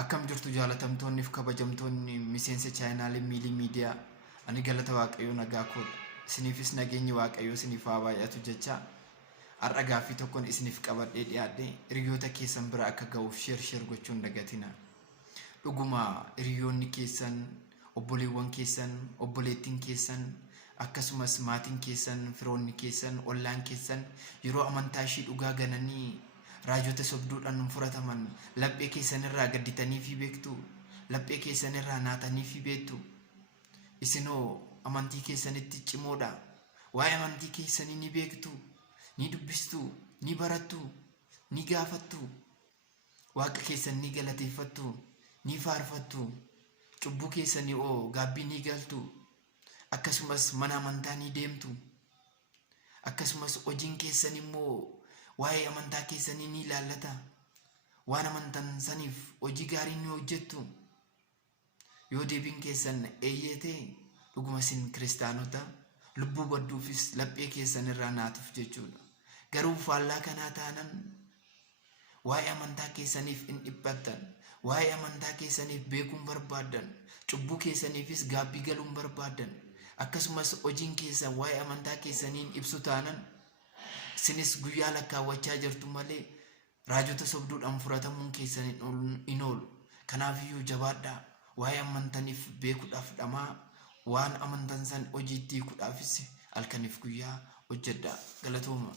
Akkam jirtu jaalatamtoonni fi kabajamtoonni miseensa chaayinaalee miilii miidiyaa ani galata waaqayyoo nagaa koodha. Isiniifis nageenyi waaqayyoo isiniif haa baay'atu jecha har'a gaaffii tokkoon isiniif qabadhee dhiyaadhe hiriyoota keessan bira akka ga'uuf sheer gochuun dagatina. Dhuguma hiriyoonni keessan, obboleewwan keessan, obboleettiin keessan akkasumas maatiin keessan, firoonni keessan, ollaan keessan yeroo amantaa ishii dhugaa gananii raajota sobduudhaan furataman laphee keessanirraa gadditanii fi beektu, laphee keessanirraa naatanii fi beektu. Isinoo amantii keessanitti cimoodha. Waa'ee amantii keessanii ni beektu, ni dubbistu, ni barattu, ni gaafattu. Waaqa keessan ni galateeffattu, ni faarfattu. Cubbuu keessanii gaabbii ni galtu. Akkasumas mana amantaa ni deemtu. Akkasumas hojiin keessan immoo waa'ee amantaa keessanii ni ilaallata. Waan amantan saniif hojii gaarii ni hojjettu. Yoo deebiin keessan eeyyee ta'e dhuguma isin kiristaanota lubbuu badduufis laphee keessanirraa naatuuf jechuudha. Garuu faallaa kanaa taanan waa'ee amantaa keessaniif hin dhiphattan. Waa'ee amantaa keessaniif beekuun barbaadan. Cubbuu keessaniifis gaabbii galuun barbaadan. Akkasumas hojiin keessan waa'ee amantaa keessaniin ibsu taanan isinis guyyaa lakkaawwachaa jirtu malee raajota sobduudhaan furatamuun keessan hin oolu. Kanaafiyyuu jabaadhaa. Waa'ee amantaniif beekuudhaaf dhamaa, waan amantan san hojiitti hiikuudhaafis halkaniif guyyaa hojjedhaa. Galatooma.